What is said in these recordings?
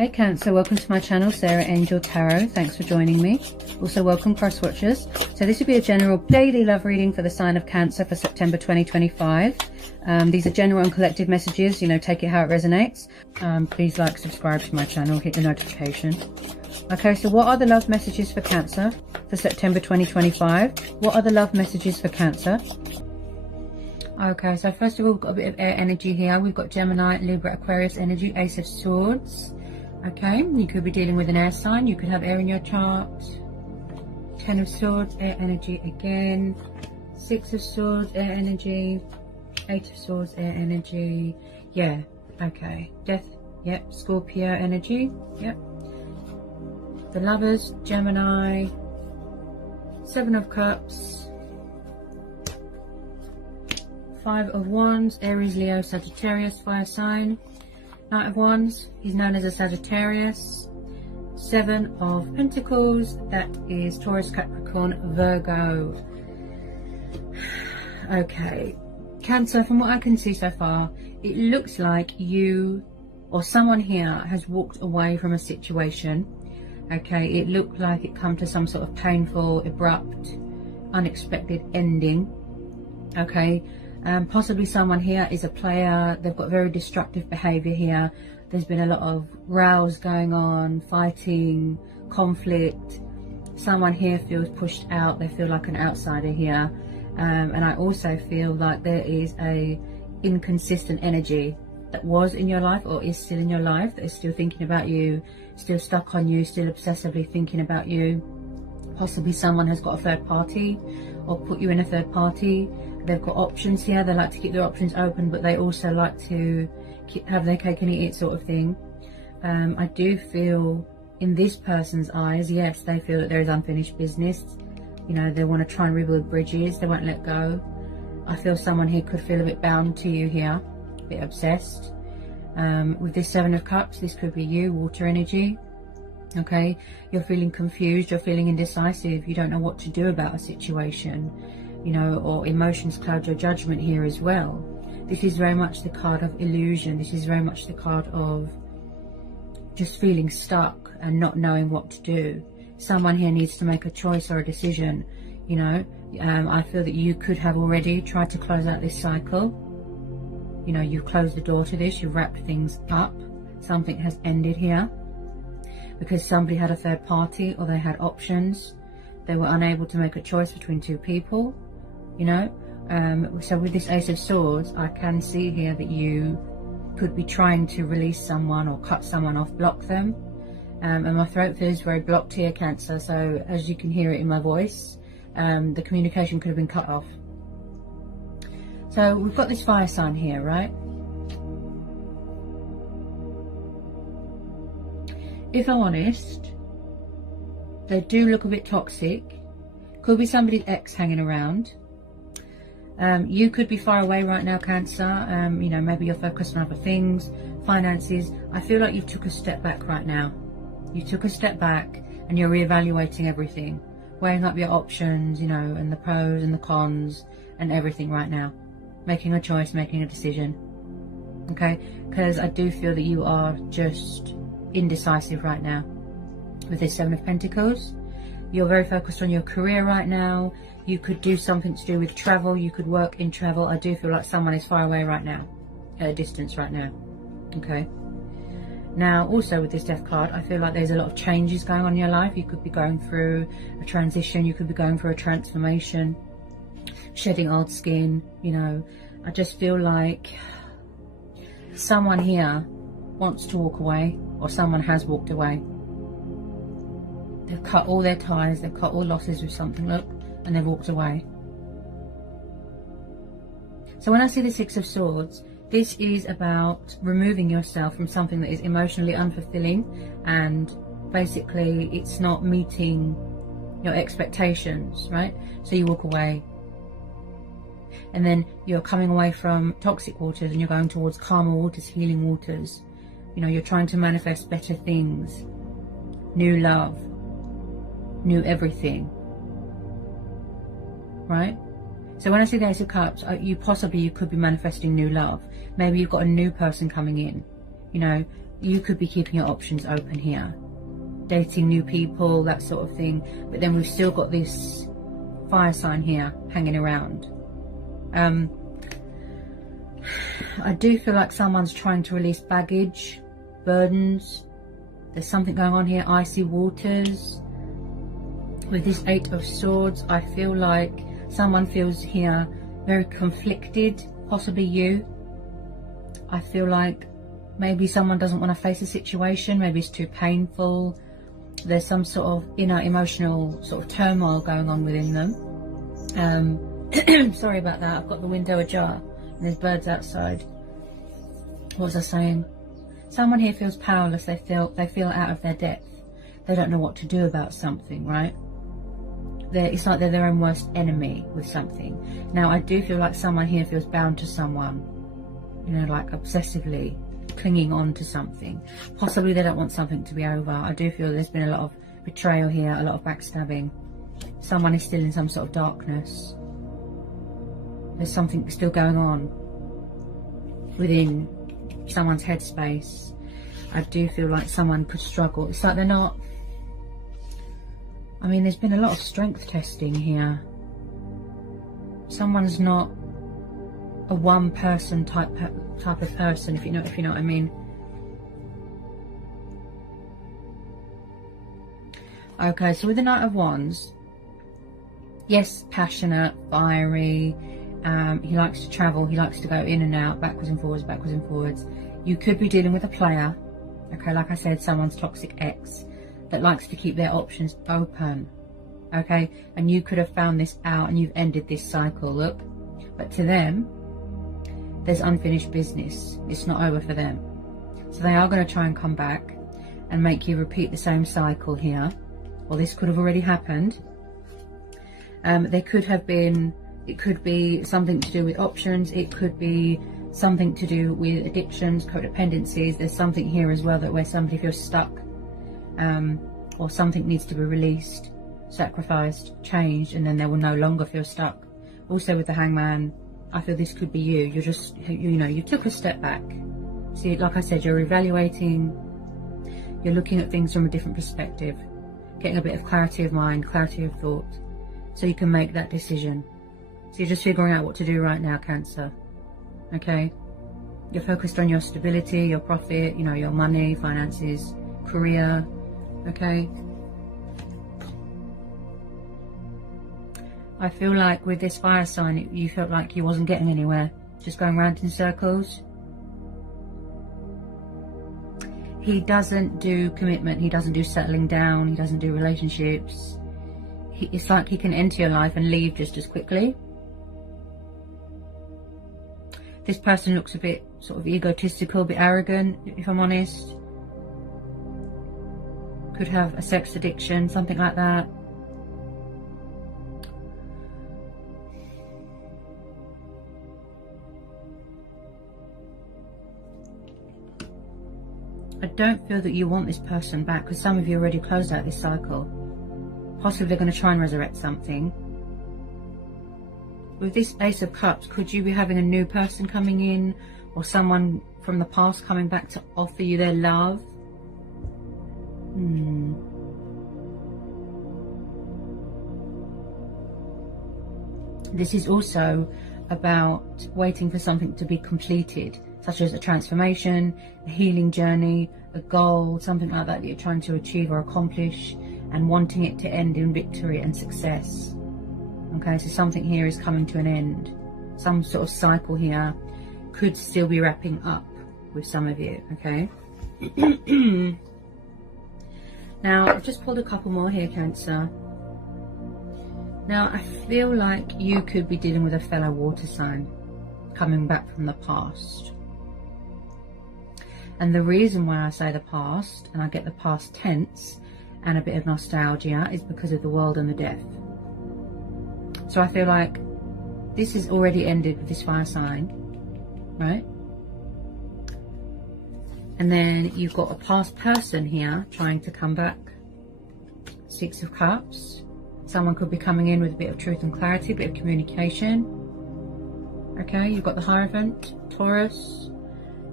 Hey Cancer, welcome to my channel, Sarah Angel Tarot. Thanks for joining me. Also welcome cross watchers. So this will be a general daily love reading for the sign of Cancer for September 2025. These are general and collective messages, take it how it resonates. Please like, subscribe to my channel, hit the notification. Okay, so what are the love messages for Cancer for September 2025? What are the love messages for Cancer? Okay, so first of all, we've got a bit of air energy here. We've got Gemini, Libra, Aquarius energy, Ace of Swords. Okay, you could be dealing with an air sign. You could have air in your chart. 10 of Swords, air energy again. 6 of Swords, air energy. 8 of Swords, air energy. Yeah, okay. Death, yep. Scorpio energy, yep. The Lovers, Gemini. 7 of Cups. 5 of Wands, Aries, Leo, Sagittarius, fire sign. Knight of Wands, he's known as a Sagittarius. 7 of Pentacles, that is Taurus, Capricorn, Virgo. Okay, Cancer, from what I can see so far, it looks like you or someone here has walked away from a situation. Okay, it looked like it come to some sort of painful, abrupt, unexpected ending. Okay. Possibly someone here is a player. They've got very destructive behavior here. There's been a lot of rows going on, fighting, conflict. Someone here feels pushed out. They feel like an outsider here. And I also feel like there is a inconsistent energy that was in your life or is still in your life, that is still thinking about you, still stuck on you, still obsessively thinking about you. Possibly someone has got a third party or put you in a third party. They've got options here. They like to keep their options open, but they also like to have their cake and eat it sort of thing. I do feel in this person's eyes, yes, they feel that there is unfinished business. They want to try and rebuild bridges. They won't let go. I feel someone here could feel a bit bound to you here, a bit obsessed. With this 7 of Cups, this could be you, water energy. Okay, you're feeling confused, you're feeling indecisive, you don't know what to do about a situation. Or emotions cloud your judgment here as well. This is very much the card of illusion. This is very much the card of just feeling stuck and not knowing what to do. Someone here needs to make a choice or a decision. I feel that you could have already tried to close out this cycle. You've closed the door to this, you've wrapped things up. Something has ended here because somebody had a third party or they had options. They were unable to make a choice between two people. So with this Ace of Swords, I can see here that you could be trying to release someone or cut someone off, block them. And my throat feels very blocked here, Cancer. So as you can hear it in my voice, the communication could have been cut off. So we've got this fire sign here, right? If I'm honest, they do look a bit toxic. Could be somebody's ex hanging around. You could be far away right now, Cancer. Maybe you're focused on other things, finances. I feel like you've took a step back right now. You took a step back and you're reevaluating everything, weighing up your options, and the pros and the cons and everything right now. Making a choice, making a decision. Okay, because I do feel that you are just indecisive right now. With this 7 of Pentacles, you're very focused on your career right now. You could do something to do with travel. You could work in travel. I do feel like someone is far away right now, at a distance right now. Okay. Now, also with this Death card, I feel like there's a lot of changes going on in your life. You could be going through a transition. You could be going through a transformation, shedding old skin. I just feel like someone here wants to walk away, or someone has walked away. They've cut all their ties, they've cut all losses with something, look, and they've walked away. So when I see the 6 of Swords, this is about removing yourself from something that is emotionally unfulfilling, and basically it's not meeting your expectations, right? So you walk away. And then you're coming away from toxic waters and you're going towards calmer waters, healing waters. You're trying to manifest better things, new love, new everything, right? So when I see the Ace of Cups, you could be manifesting new love. Maybe you've got a new person coming in, you could be keeping your options open here, dating new people, that sort of thing. But then we've still got this fire sign here hanging around. I do feel like someone's trying to release baggage, burdens. There's something going on here, icy waters. With this 8 of Swords, I feel like someone feels here very conflicted, possibly you. I feel like maybe someone doesn't want to face a situation, maybe it's too painful. There's some sort of inner emotional sort of turmoil going on within them. Sorry about that, I've got the window ajar and there's birds outside. What was I saying? Someone here feels powerless, they feel out of their depth. They don't know what to do about something, right? It's like they're their own worst enemy with something. Now, I do feel like someone here feels bound to someone, you know, like obsessively clinging on to something. Possibly they don't want something to be over. I do feel there's been a lot of betrayal here, a lot of backstabbing. Someone is still in some sort of darkness. There's something still going on within someone's headspace. I do feel like someone could struggle. It's like they're not... I mean, there's been a lot of strength testing here. Someone's not a one-person type of person, if you know what I mean. Okay, so with the Knight of Wands, yes, passionate, fiery. He likes to travel. He likes to go in and out, backwards and forwards, backwards and forwards. You could be dealing with a player. Okay, like I said, someone's toxic ex that likes to keep their options open. Okay, and you could have found this out and you've ended this cycle, look. But to them, there's unfinished business. It's not over for them. So they are going to try and come back and make you repeat the same cycle here. Well, this could have already happened. There could have been, it could be something to do with options. It could be something to do with addictions, codependencies. There's something here as well that where somebody feels stuck. Or something needs to be released, sacrificed, changed, and then they will no longer feel stuck. Also with the Hangman, I feel this could be you. You're just, you know, you took a step back. See, like I said, you're evaluating, you're looking at things from a different perspective, getting a bit of clarity of mind, clarity of thought, so you can make that decision. So you're just figuring out what to do right now, Cancer. Okay? You're focused on your stability, your profit, you know, your money, finances, career. Okay, I feel like with this fire sign, you felt like you wasn't getting anywhere, just going round in circles. He doesn't do commitment, he doesn't do settling down, he doesn't do relationships. It's like he can enter your life and leave just as quickly. This person looks a bit sort of egotistical, a bit arrogant, if I'm honest. Could have a sex addiction, something like that. I don't feel that you want this person back because some of you already closed out this cycle. Possibly they're going to try and resurrect something. With this Ace of Cups, could you be having a new person coming in or someone from the past coming back to offer you their love? This is also about waiting for something to be completed, such as a transformation, a healing journey, a goal, something like that you're trying to achieve or accomplish, and wanting it to end in victory and success. Okay, so something here is coming to an end. Some sort of cycle here could still be wrapping up with some of you, okay? Now, I've just pulled a couple more here, Cancer. Now, I feel like you could be dealing with a fellow water sign coming back from the past. And the reason why I say the past, and I get the past tense and a bit of nostalgia, is because of the world and the death. So I feel like this is already ended with this fire sign, right? And then you've got a past person here trying to come back. Six of Cups. Someone could be coming in with a bit of truth and clarity, a bit of communication. Okay, you've got the Hierophant, Taurus.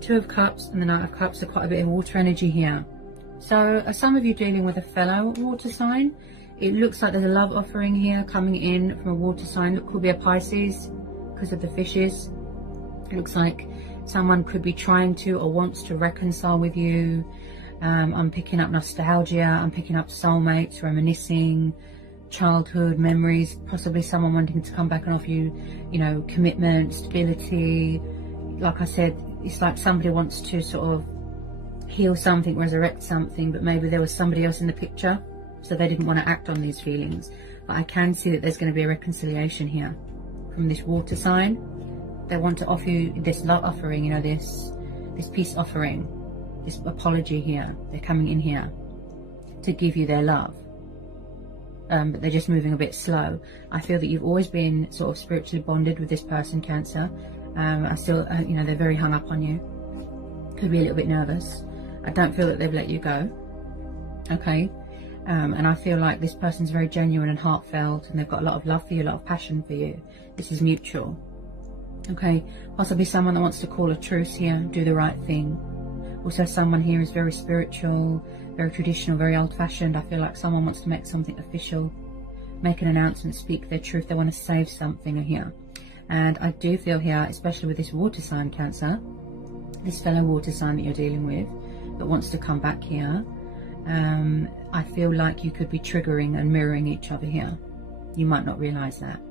Two of Cups and the Knight of Cups are quite a bit of water energy here. So are some of you dealing with a fellow water sign? It looks like there's a love offering here coming in from a water sign. It could be a Pisces because of the fishes. It looks like someone could be trying to or wants to reconcile with you. I'm picking up nostalgia. I'm picking up soulmates, reminiscing, childhood memories, possibly someone wanting to come back and offer you, you know, commitment, stability. Like I said, it's like somebody wants to sort of heal something, resurrect something, but maybe there was somebody else in the picture, so they didn't want to act on these feelings. But I can see that there's going to be a reconciliation here from this water sign. They want to offer you this love offering, you know, this peace offering, this apology here. They're coming in here to give you their love. But they're just moving a bit slow. I feel that you've always been sort of spiritually bonded with this person, Cancer. I still, you know, they're very hung up on you. Could be a little bit nervous. I don't feel that they've let you go. Okay. And I feel like this person's very genuine and heartfelt, and they've got a lot of love for you, a lot of passion for you. This is mutual. Okay. Possibly someone that wants to call a truce here, do the right thing. Also, someone here is very spiritual, very traditional, very old-fashioned. I feel like someone wants to make something official, make an announcement, speak their truth. They want to save something here. And I do feel here, especially with this water sign, Cancer, this fellow water sign that you're dealing with that wants to come back here, I feel like you could be triggering and mirroring each other here. You might not realize that.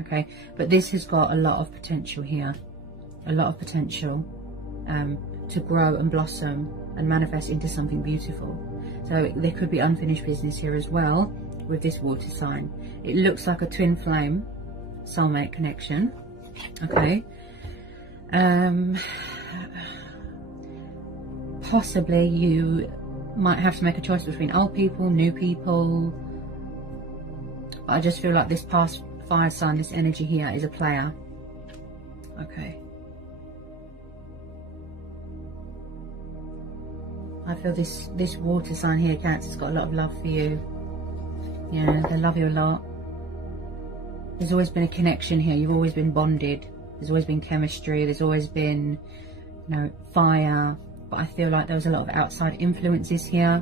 Okay, but this has got a lot of potential here, a lot of potential to grow and blossom and manifest into something beautiful. So there could be unfinished business here as well with this water sign. It looks like a twin flame soulmate connection. Okay. Possibly you might have to make a choice between old people, new people. I just feel like this past fire sign, this energy here is a player. Okay. I feel this water sign here, Cancer's got a lot of love for you. Yeah, they love you a lot. There's always been a connection here. You've always been bonded. There's always been chemistry. There's always been, you know, fire. But I feel like there was a lot of outside influences here.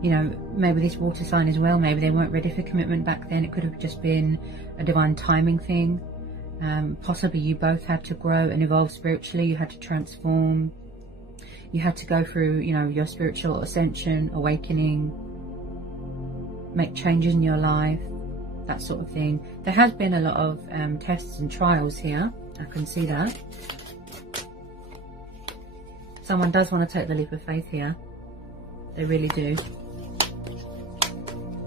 You know, maybe this water sign as well. Maybe they weren't ready for commitment back then. It could have just been a divine timing thing. Possibly you both had to grow and evolve spiritually. You had to transform. You had to go through, you know, your spiritual ascension, awakening, make changes in your life, that sort of thing. There has been a lot of tests and trials here. I can see that. Someone does want to take the leap of faith here. They really do.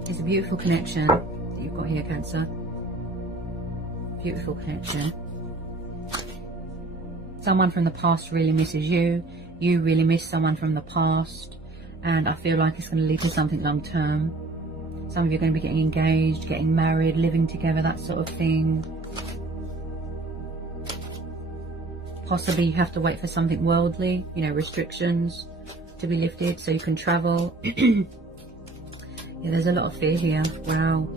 It's a beautiful connection that you've got here, Cancer. Beautiful connection. Someone from the past really misses you. You really miss someone from the past. And I feel like it's going to lead to something long term. Some of you are going to be getting engaged, getting married, living together, that sort of thing. Possibly you have to wait for something worldly, you know, restrictions to be lifted so you can travel. Yeah, there's a lot of fear here. Wow.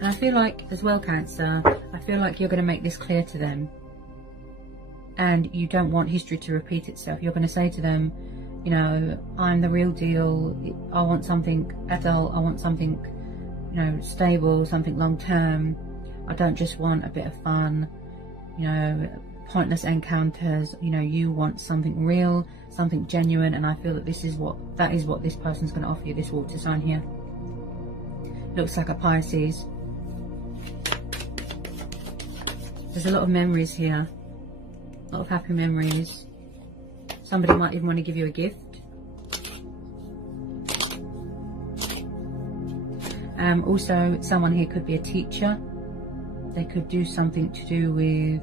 And I feel like, as well, Cancer, I feel like you're going to make this clear to them. And you don't want history to repeat itself. You're going to say to them, you know, I'm the real deal. I want something adult. I want something, you know, stable, something long term. I don't just want a bit of fun, you know, pointless encounters. You know, you want something real, something genuine. And I feel that that is what this person's going to offer you, this water sign here. Looks like a Pisces. There's a lot of memories here. A lot of happy memories. Somebody might even want to give you a gift. Also, someone here could be a teacher. They could do something to do with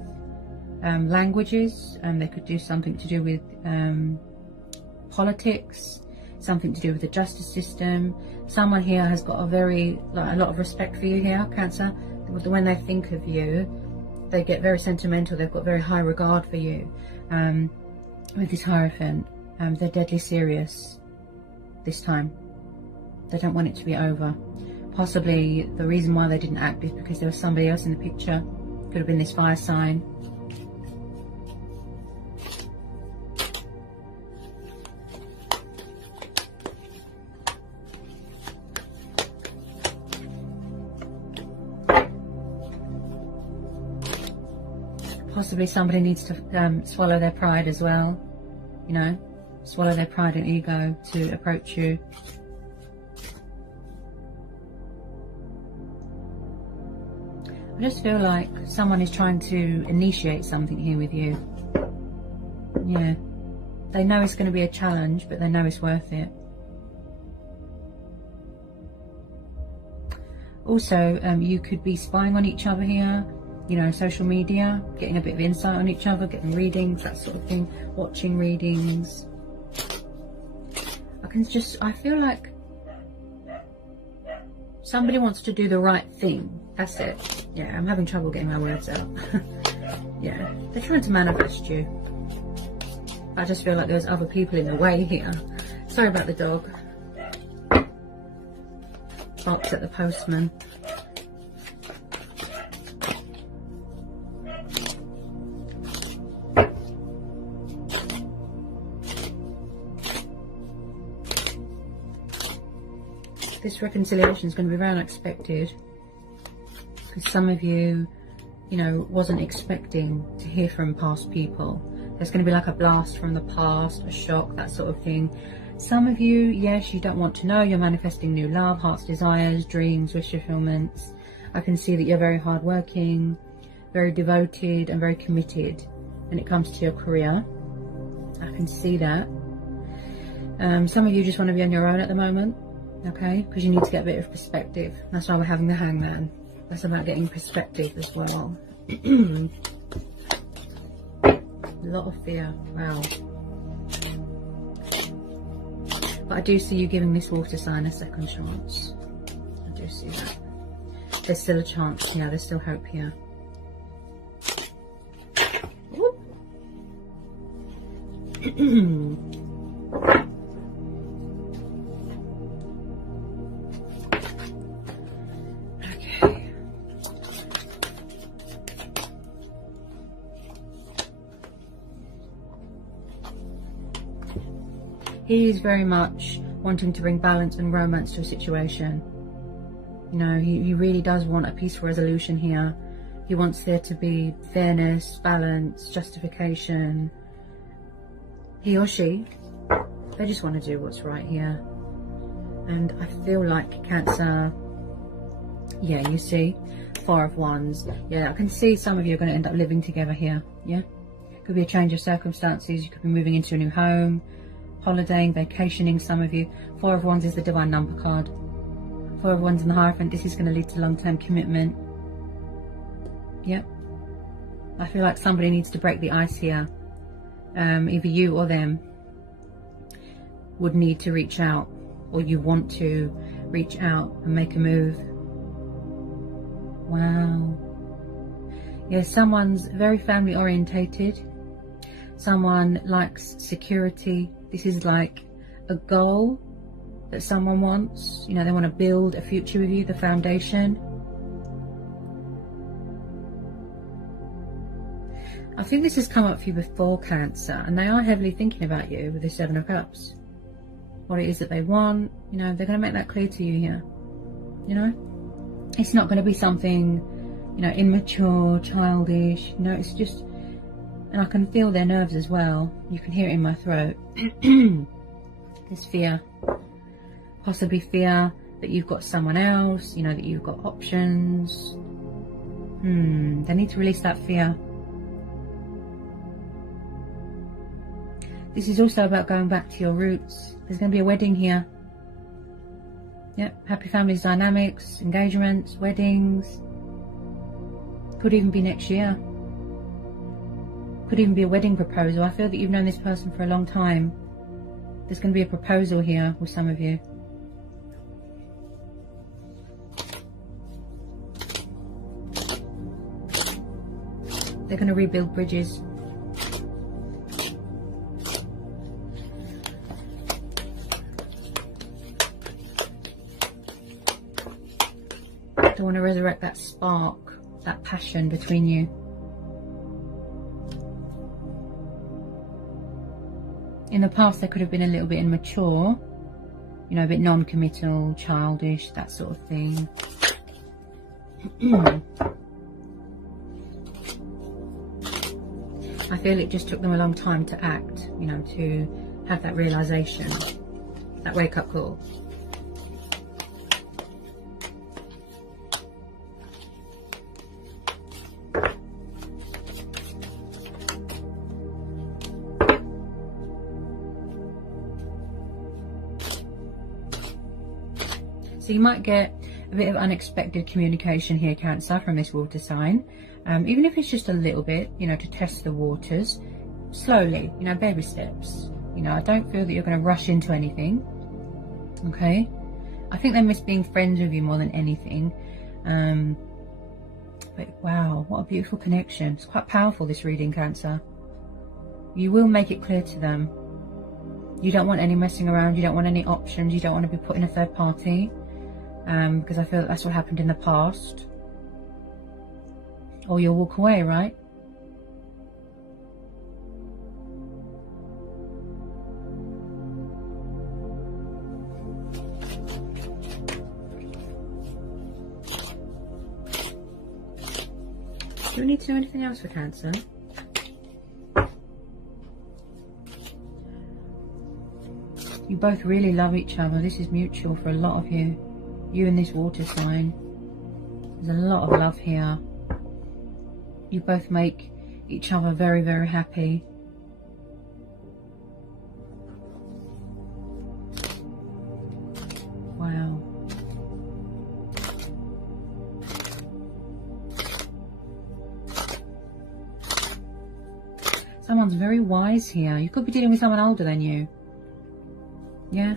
languages. They could do something to do with politics. Something to do with the justice system. Someone here has got a lot of respect for you here, Cancer. When they think of you, they get very sentimental. They've got very high regard for you. With this Hierophant, they're deadly serious this time. They don't want it to be over. Possibly the reason why they didn't act is because there was somebody else in the picture. Could have been this fire sign. Possibly somebody needs to swallow their pride as well, you know, swallow their pride and ego to approach you. I just feel like someone is trying to initiate something here with you. Yeah, they know it's going to be a challenge, but they know it's worth it. Also, you could be spying on each other here. You know, social media, getting a bit of insight on each other, getting readings, that sort of thing, watching readings. I feel like somebody wants to do the right thing. That's it. Yeah, I'm having trouble getting my words out. Yeah, they're trying to manifest you. I just feel like there's other people in the way here. Sorry about the dog. Barks at the postman. This reconciliation is going to be very unexpected, because some of you, you know, wasn't expecting to hear from past people. There's going to be like a blast from the past, a shock, that sort of thing. Some of you, yes, you don't want to know. You're manifesting new love, heart's desires, dreams, wish fulfillments. I can see that you're very hardworking, very devoted and very committed when it comes to your career. I can see that. Some of you just want to be on your own at the moment. Okay, because you need to get a bit of perspective. That's why we're having the Hangman. That's about getting perspective as well. A lot of fear. Wow. But I do see you giving this water sign a second chance. I do see that. There's still a chance. Yeah, there's still hope here. He is very much wanting to bring balance and romance to a situation. You know, he really does want a peaceful resolution here. He wants there to be fairness, balance, justification. He or she, they just want to do what's right here. And I feel like Cancer, yeah, you see, Four of Wands. Yeah, I can see some of you are going to end up living together here. Yeah, could be a change of circumstances. You could be moving into a new home, holidaying, vacationing, some of you. Four of Wands is the divine number card. Four of Wands in the Hierophant. This is going to lead to long-term commitment. Yep. I feel like somebody needs to break the ice here. Either you or them would need to reach out, or you want to reach out and make a move. Wow. Yeah, someone's very family orientated. Someone likes security. This is like a goal that someone wants. You know, they want to build a future with you, the foundation. I think this has come up for you before, Cancer, and they are heavily thinking about you with the Seven of Cups. What it is that they want, you know, they're going to make that clear to you here. You know, it's not going to be something, you know, immature, childish. You know, it's just, and I can feel their nerves as well. You can hear it in my throat. There's fear. Possibly fear that you've got someone else, you know, that you've got options. They need to release that fear. This is also about going back to your roots. There's going to be a wedding here. Yep, happy families, dynamics, engagements, weddings. Could even be next year. Could even be a wedding proposal. I feel that you've known this person for a long time. There's going to be a proposal here with some of you. They're going to rebuild bridges. want to resurrect that spark, that passion between you. In the past, they could have been a little bit immature, you know, a bit non-committal, childish, that sort of thing. I feel it just took them a long time to act, you know, to have that realization, that wake-up call. So you might get a bit of unexpected communication here, Cancer, from this water sign. Even if it's just a little bit, you know, to test the waters. Slowly, you know, baby steps. You know, I don't feel that you're going to rush into anything. Okay? I think they miss being friends with you more than anything. But wow, what a beautiful connection. It's quite powerful, this reading, Cancer. You will make it clear to them. You don't want any messing around. You don't want any options. You don't want to be put in a third party. Because I feel that that's what happened in the past. Or you'll walk away, right? Do we need to know anything else for Cancer? You both really love each other. This is mutual for a lot of you. You and this water sign. There's a lot of love here. You both make each other very, very happy. Wow. Someone's very wise here. You could be dealing with someone older than you. Yeah.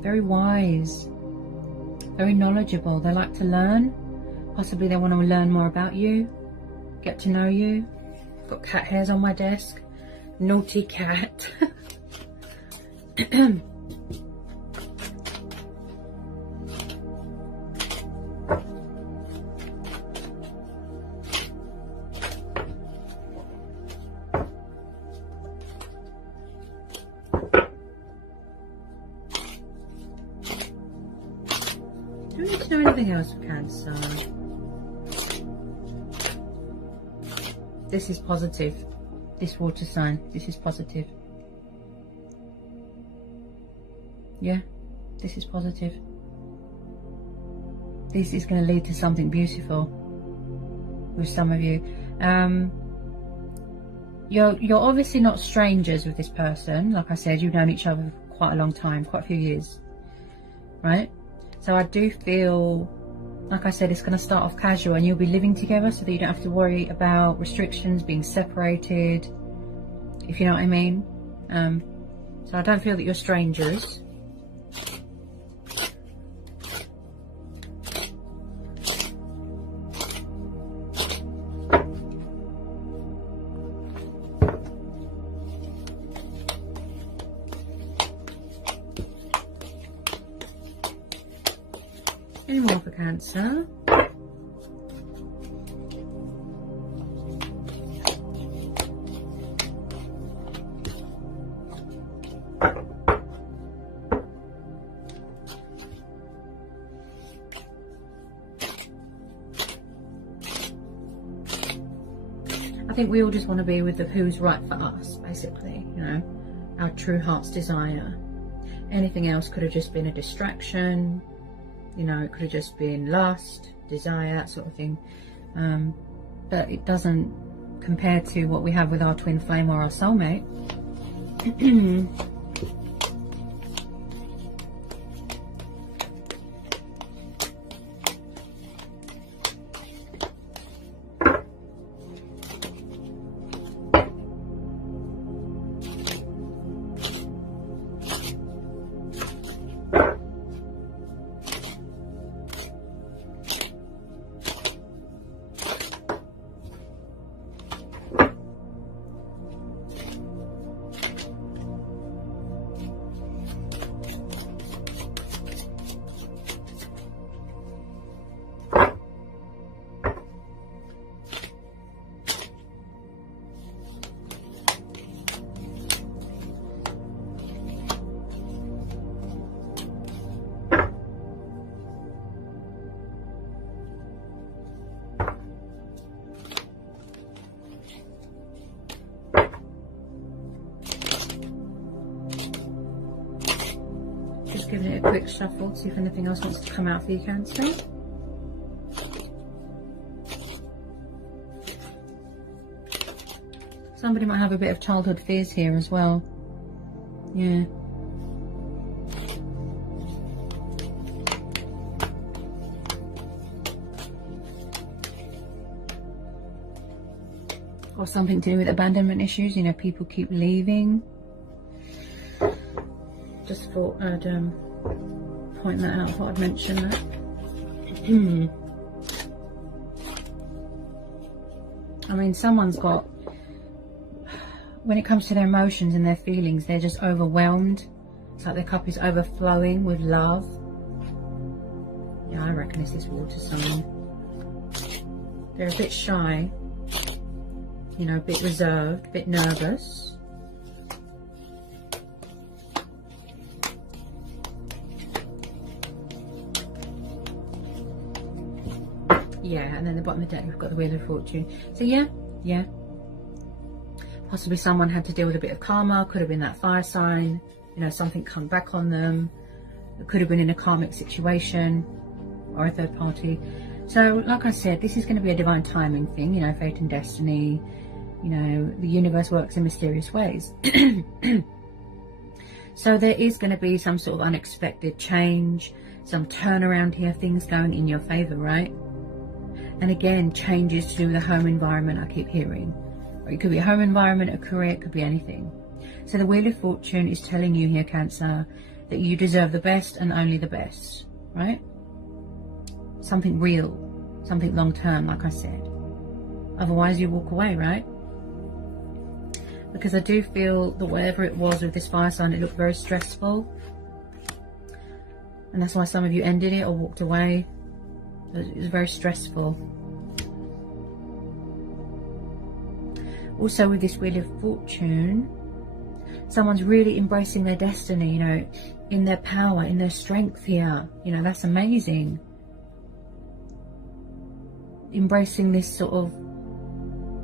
Very wise. Very knowledgeable. They like to learn. Possibly they want to learn more about you. Get to know you. Got cat hairs on my desk. Naughty cat. Do we need to know anything else for Cancer? This is positive. This water sign, this is positive. Yeah, this is positive. This is going to lead to something beautiful with some of you. You're obviously not strangers with this person. Like I said, you've known each other for quite a long time, quite a few years, right? So I do feel, like I said, it's going to start off casual and you'll be living together so that you don't have to worry about restrictions, being separated, if you know what I mean. So I don't feel that you're strangers. Any more for Cancer? I think we all just want to be with the who's right for us, basically, you know, our true heart's desire. Anything else could have just been a distraction. You know, it could have just been lust, desire, that sort of thing. But it doesn't compare to what we have with our twin flame or our soulmate. Just giving it a quick shuffle, see if anything else wants to come out for you, Cancer. Somebody might have a bit of childhood fears here as well. Yeah. Or something to do with abandonment issues, you know, people keep leaving. Just thought I'd point that out, thought I'd mention that. I mean, someone's got, when it comes to their emotions and their feelings, they're just overwhelmed. It's like their cup is overflowing with love. Yeah, I reckon this is water sign. They're a bit shy, you know, a bit reserved, a bit nervous. Yeah, and then the bottom of the deck we've got the Wheel of Fortune. So yeah. Possibly someone had to deal with a bit of karma. Could have been that fire sign. You know, something come back on them. It could have been in a karmic situation or a third party. So, like I said, this is going to be a divine timing thing. You know, fate and destiny. You know, the universe works in mysterious ways. So there is going to be some sort of unexpected change, some turnaround here, things going in your favour, right? And again, changes to do with the home environment, I keep hearing. Or it could be a home environment, a career, it could be anything. So the Wheel of Fortune is telling you here, Cancer, that you deserve the best and only the best, right? Something real, something long term, like I said. Otherwise you walk away, right? Because I do feel that whatever it was with this fire sign, it looked very stressful. And that's why some of you ended it or walked away. It was very stressful. Also with this Wheel of Fortune, someone's really embracing their destiny, you know, in their power, in their strength here. You know, that's amazing. Embracing this sort of,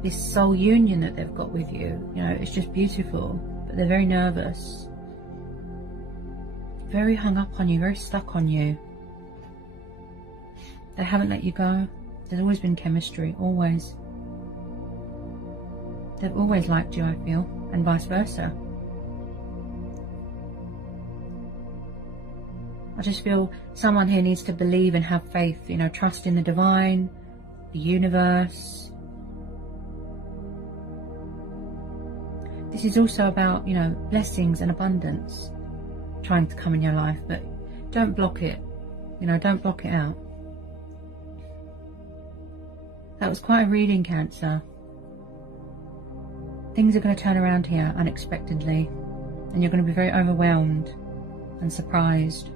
this soul union that they've got with you. You know, it's just beautiful. But they're very nervous. Very hung up on you, very stuck on you. They haven't let you go. There's always been chemistry, always. They've always liked you, I feel, and vice versa. I just feel someone here needs to believe and have faith, you know, trust in the divine, the universe. This is also about, you know, blessings and abundance trying to come in your life, but don't block it, you know, don't block it out. That was quite a reading, Cancer. Things are going to turn around here unexpectedly, and you're going to be very overwhelmed and surprised.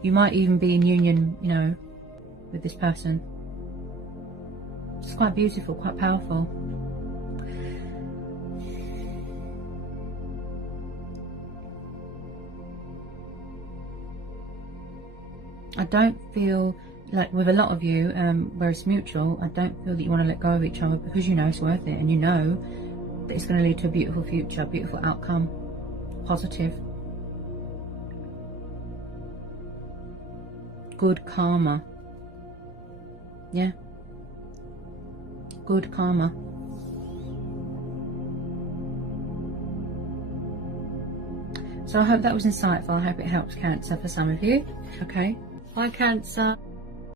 You might even be in union, you know, with this person. It's quite beautiful, quite powerful. I don't feel like, with a lot of you, where it's mutual, I don't feel that you want to let go of each other, because you know it's worth it, and you know that it's going to lead to a beautiful future, beautiful outcome, positive, good karma. Yeah, good karma. So I hope that was insightful. I hope it helps, Cancer, for some of you. Okay, bye, Cancer.